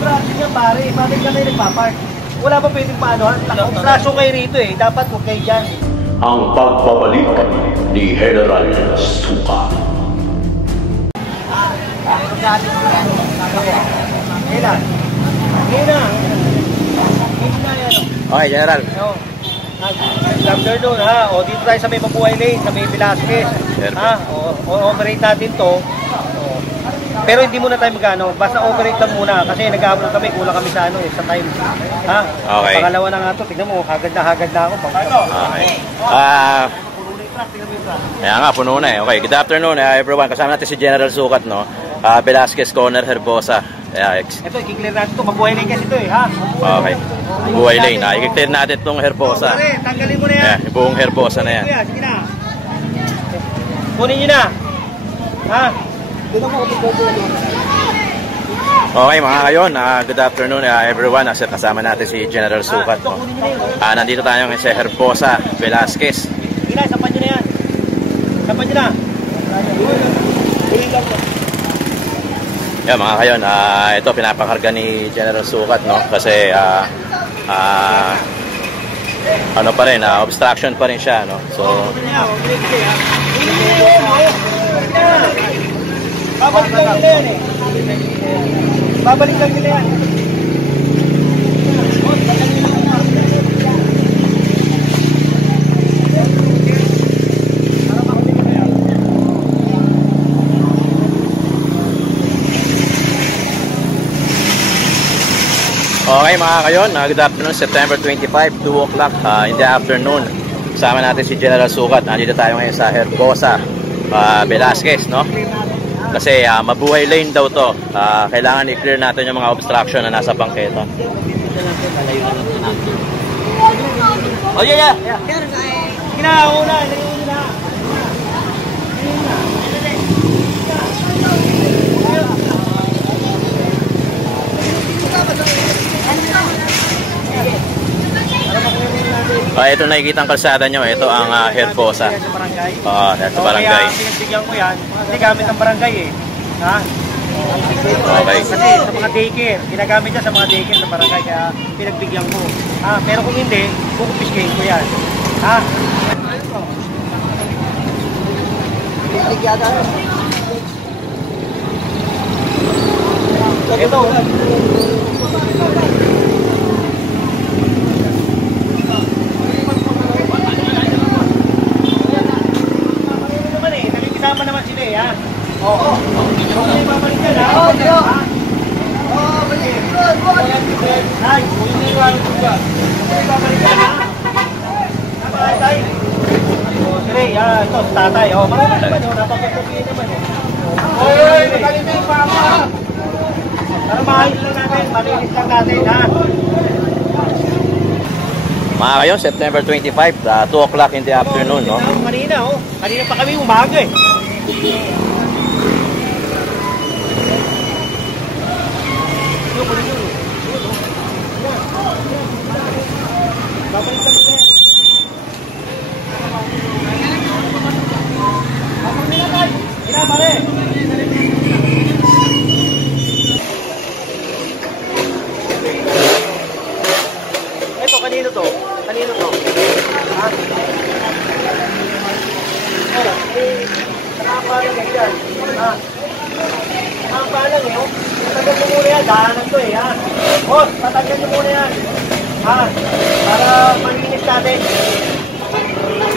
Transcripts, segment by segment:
obstruction yan pare, bakit ka kayo nagpapark? Wala pa pwedeng paano, naka-obstruction kayo rito eh, dapat huwag kayo dyan. Ang pagbabalik ni General Sukat. Kailan? Ngayon na yan. Okay, General. Good afternoon ha. O dito tayo sa may Mabuhay Lane, sa may Velasquez. Ha? O operate natin to. Pero hindi muna tayo magano, basta operate lang muna kasi nag-aabot kami, kulang kami sa sa time. Ha? Okay. Pangalawa na nga to, tignan mo, hagad na ako. Okay. Kaya nga, puno na eh. Okay, good afternoon everyone. Kasama natin si General Sukat, no? Velasquez Corner, Herbosa. Ito, i-clear natin ito. Mabuhay Lane kasi ito eh, ha? Okay. Mabuhay Lane. I-clear natin itong Herbosa. Tanggalin mo na yan. Yung buong Herbosa na yan. Sige na. Kunin nyo na. Ha? Okay mga kayon, good afternoon everyone. Kasama natin si General Sukat, no? Nandito tayo ngayon sa Herbosa, Velasquez. Sige na, sapan nyo na yan. Sapan nyo na. Yeah, mga kayon, ito pinapakarga ni General Sukat, no? Kasi ano pa rin, obstruction pa rin siya, no? So babalik lang nila yan eh. Babalik lang nila yan. okay mga kayon, good afternoon, September 25, 2 o'clock in the afternoon. Kasama natin si General Sukat. Nandito tayo ngayon sa Herbosa, Velasquez, no? Kasi Mabuhay Lane daw to. Kailangan i-clear natin yung mga obstruction na nasa bangketa. Oh yeah. Kinauna na. Ito nakikita ang kalsada nyo. Ito ang Herbosa. That's sa barangay. Pinagbigyan ko yan. Hindi gamit ang barangay eh. Ha? Okay. Kasi sa mga daycare, ginagamit yan sa mga daycare sa barangay. Kaya pinagbigyan ko. Pero kung hindi, kukupiskain ko yan. Ha? Ito. Kasama naman sila eh, ha? Oo. Kung may babalik yan, ha? Oo, balik. Ay, kung may babalik yan. Kung may babalik yan, ha? Tatay. Sire, ito, tatay. Marami naman, napapagpapihin naman, Oy, magaling na yung papa. Para maayos lang natin, malinis lang natin, ha? Mga kayon, September 25, 2 o'clock in the afternoon, no? Kanina pa kami umaga eh. Ito, kanino to? Kanino to? Ha? Nakapalang eh yan. Ha? Nakapalang eh. Tatagal nyo muna yan. Dahanan to eh. Ha? Boss, tatagal nyo muna yan. Ha? Para malinis natin.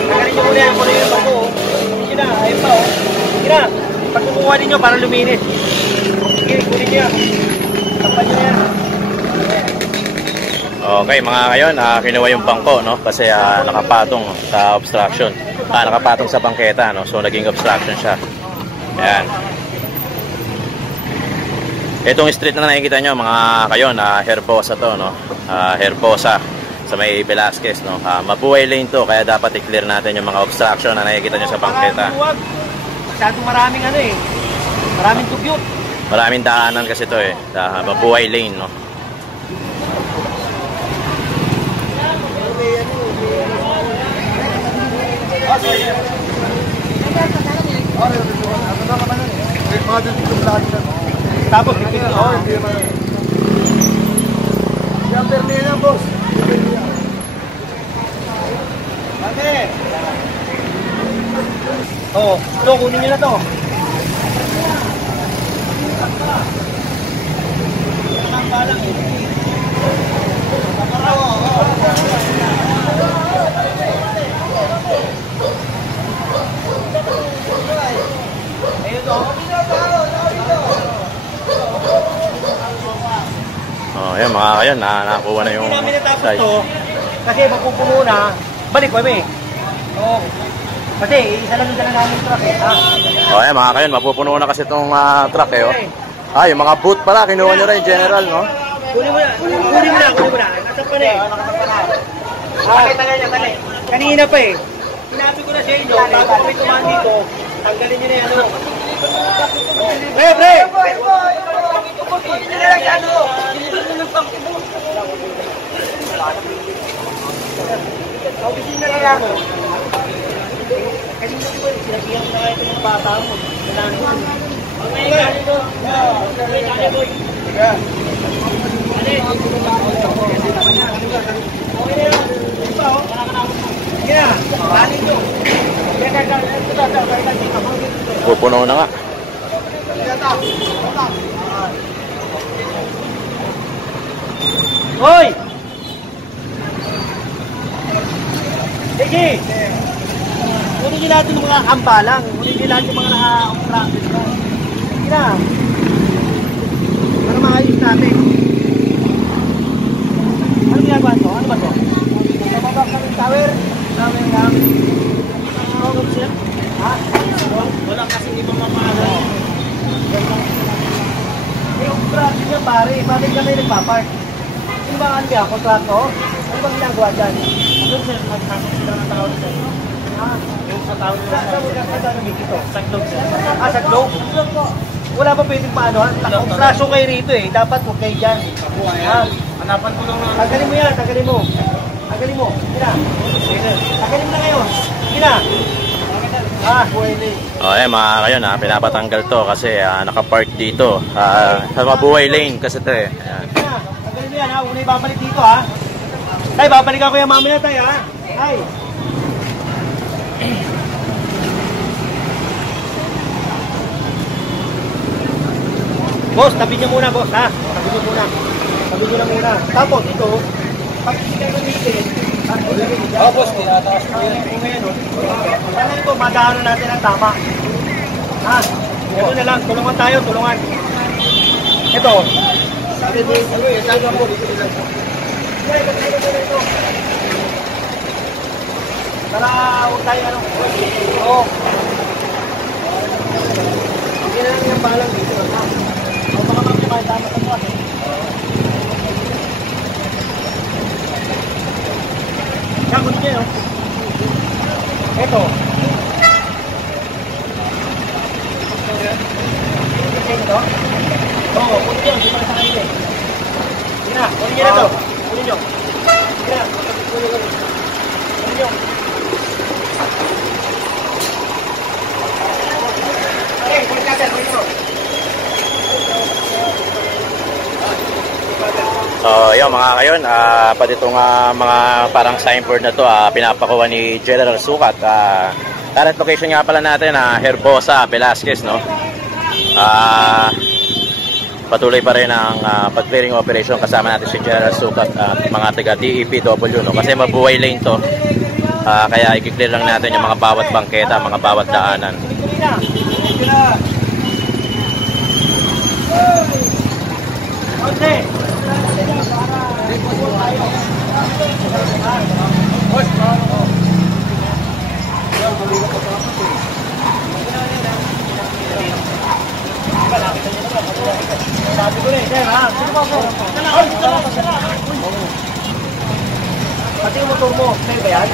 Tagalin nyo muna yan. Muna yung bago. Sige na. Ayun pa oh. Sige na. Pag kumuha ninyo para luminis. Sige, kunin nyo yan. Tapan nyo yan. Okay mga kayon, kinuha yung bangko, no? Kasi nakapatong sa obstruction. Nakapatong sa bangketa, no? So naging obstruction siya. Ayan. Itong street na nakikita nyo mga kayon, Herbosa to, no? Herbosa sa may Velasquez, no? Mabuhay Lane to, kaya dapat i-clear natin yung mga obstruction na nakikita nyo sa bangketa. Masyadong maraming ano eh. Maraming tugyot. Maraming daanan kasi to eh. Mabuhay Lane, no? Tapos Ito, kunin nyo na to. Ang balang eh. Oh, yan mga kayon, nakakuha na yung Hindi namin natapos size. to kasi mapupuno na, balik kami. Oo. Kasi isa lang yung dala namin truck eh. Ha? Oh, yan mga kayon, mapupuno na kasi itong truck eh. Oh. Ah, yung mga boot pala, kinuha nyo rin, general, no? Kunin mo na, kunin mo na, kunin mo na. Nasaan pa na eh. Tagay. Kanina pa eh. Sinabi ko na sa inyo, bago kami tumahan dito, tanggalin nyo na yan. Pre! Kaubisin na lang ako. Kanina ko eh, sinabihan ko na kayo ng bata mo. Kailangan ko. Pupuno na nga. Hoy! Sige! Kunin nyo natin yung mga kampalang. Kunin nyo natin yung mga naka-contracted na. Sige na. Para maayos natin. Ano ginagawa ito? Ano ba ito? Nababak kami tower? Tower lang. Ano siya? Ha? Wala kasi ibang mamahal. Yung contracted niya pare. Bakit kami nagpapark? Ano ba ang kaya? Kontrato? Ano bang ginagawa dyan? Ano sir? Magkakasok sila ng tao sa inyo? Yung sa tao nila. Saan ang ito? Saglog sir. Ah, saglog? Wala pa pwedeng paano ha? Flasho kayo rito eh. Dapat huwag kayo dyan. Hanapan ko lang na. Tanggalin mo yan. Tanggalin mo. Tanggalin mo. Sige na. Tanggalin mo na ngayon. Sige na. Pwede. Oh, mga kayon, pinapatanggal to kasi naka-park dito. Sa Mabuhay Lane kasi ito eh. Ayan. Tanggalin mo yan ha. Una ibabalik dito ha. Tay, babalik ako yung mamaya tay ha. Tay. Boss, tabi niyo muna boss ha. Tabi niyo muna. Tabi niyo na muna. Tapos ito, pag hindi kayo gamitin, boss, tinataas ko yan. Sana ito, madaan natin ang tama. Ha? Ito na lang, tulungan tayo, tulungan. Ito. Para huwag tayo ano. Oo. Hindi na lang yung balang dito. O baka mamaya may tama sa mga. Kakunin niya yun. Ito. Ito? Oo, kunin niyo. Hindi pa sa kanila eh. Sige na, kunin niyo na ito. Kunin niyo. Sige na, kunin niyo. Okay, kunin natin, kunin niyo. So, yun mga kayon, pati itong mga parang signboard na to, pinapakuha ni General Sukat. Current location nga pala natin, Herbosa, Velasquez, no? Patuloy pa rin ang pag-clearing operation kasama natin si General Sukat at mga taga DEPW, no? Kasi Mabuhay Lane to, kaya i-clear lang natin yung mga bawat bangketa, mga bawat daanan. Okay. Sabi ko na eh, sir ha? Sino ba po? Pati yung motor mo, sir ba yan?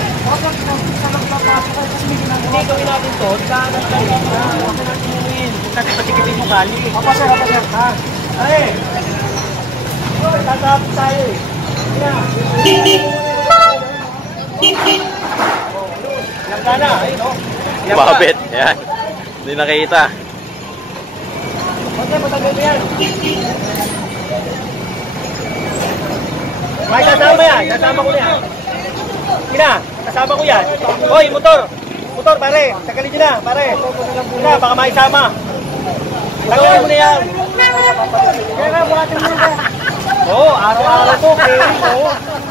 Hindi gawin natin to, daanan ka rin. Huwag na natin umuin. Huwag natin pasikipin yung kali. Apa sir, ha? Ay! Tatapos tayo eh. Langka na, ayun no? Bakit? Yan. Hindi nakita. Okay, matagal mo yan. May kasama yan. Kasama ko na yan. Sina, kasama ko yan. Hoy, motor. motor, pare. Tagalin nyo na, pare. Nga, baka maisama. Tagalin mo na yan. Kaya buhatin mo na. Oo, araw-araw to.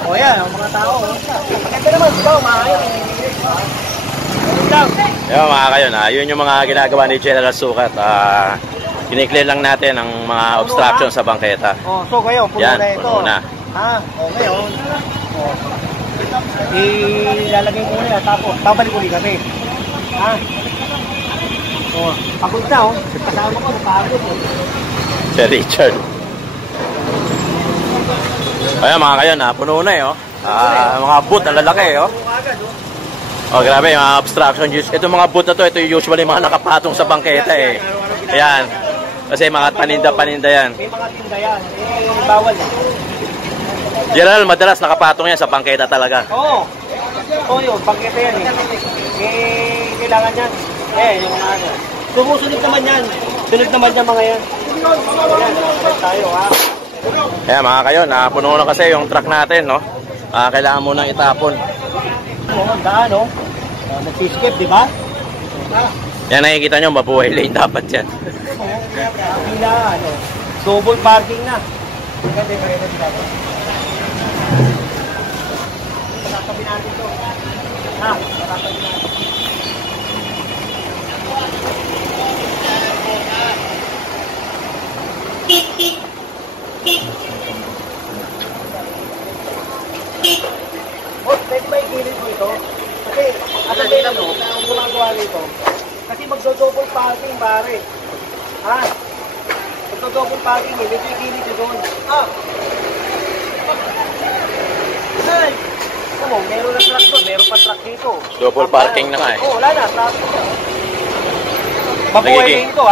Oo, yan, ang mga tao. Maganda naman, ikaw, maayos. Yo, mga kayon, yun yung mga ginagawa ni General Sukat. Kiniklear lang natin ang mga obstruction sa bangketa. Oh, so ngayon, puno Yan, na ito. puno na. Ngayon. Ilalagay mo na, tapos babalik ulit kami. Pagod na, kasama ko, napagod. Si Richard. Ayan mga kayon, puno na mga boot na lalaki Oh, grabe, yung mga obstruction. Ito mga boot na to, ito usually mga nakapatong sa bangketa Ayan. Kasi mga paninda-paninda yan. May mga tinda yan. Bawal. General, madalas nakapatong yan sa bangketa talaga. Oo. Yun, bangketa yan kailangan yan. Yung mga ano. Sumusunod naman yan. Sunod naman yan mga yan. Ayan, tayo Ayan mga kayon, puno na kasi yung truck natin, no? Kailangan mo nang itapon. Ang daan, nag-skip, di ba? Yan, nakikita nyo, mabuhay lane dapat yan. Double parking na. Matatabi natin ito. Matatabi natin. Pwede ba i-gilid mo ito? Kasi, ang gumagawa nito. Kasi magdo-double parking, pare. Magdo-double parking, medyo i-gilid ito doon. Ano, meron na truck doon, meron pa truck dito. Double parking na nga wala na, traffic na. Mabuhay na ito,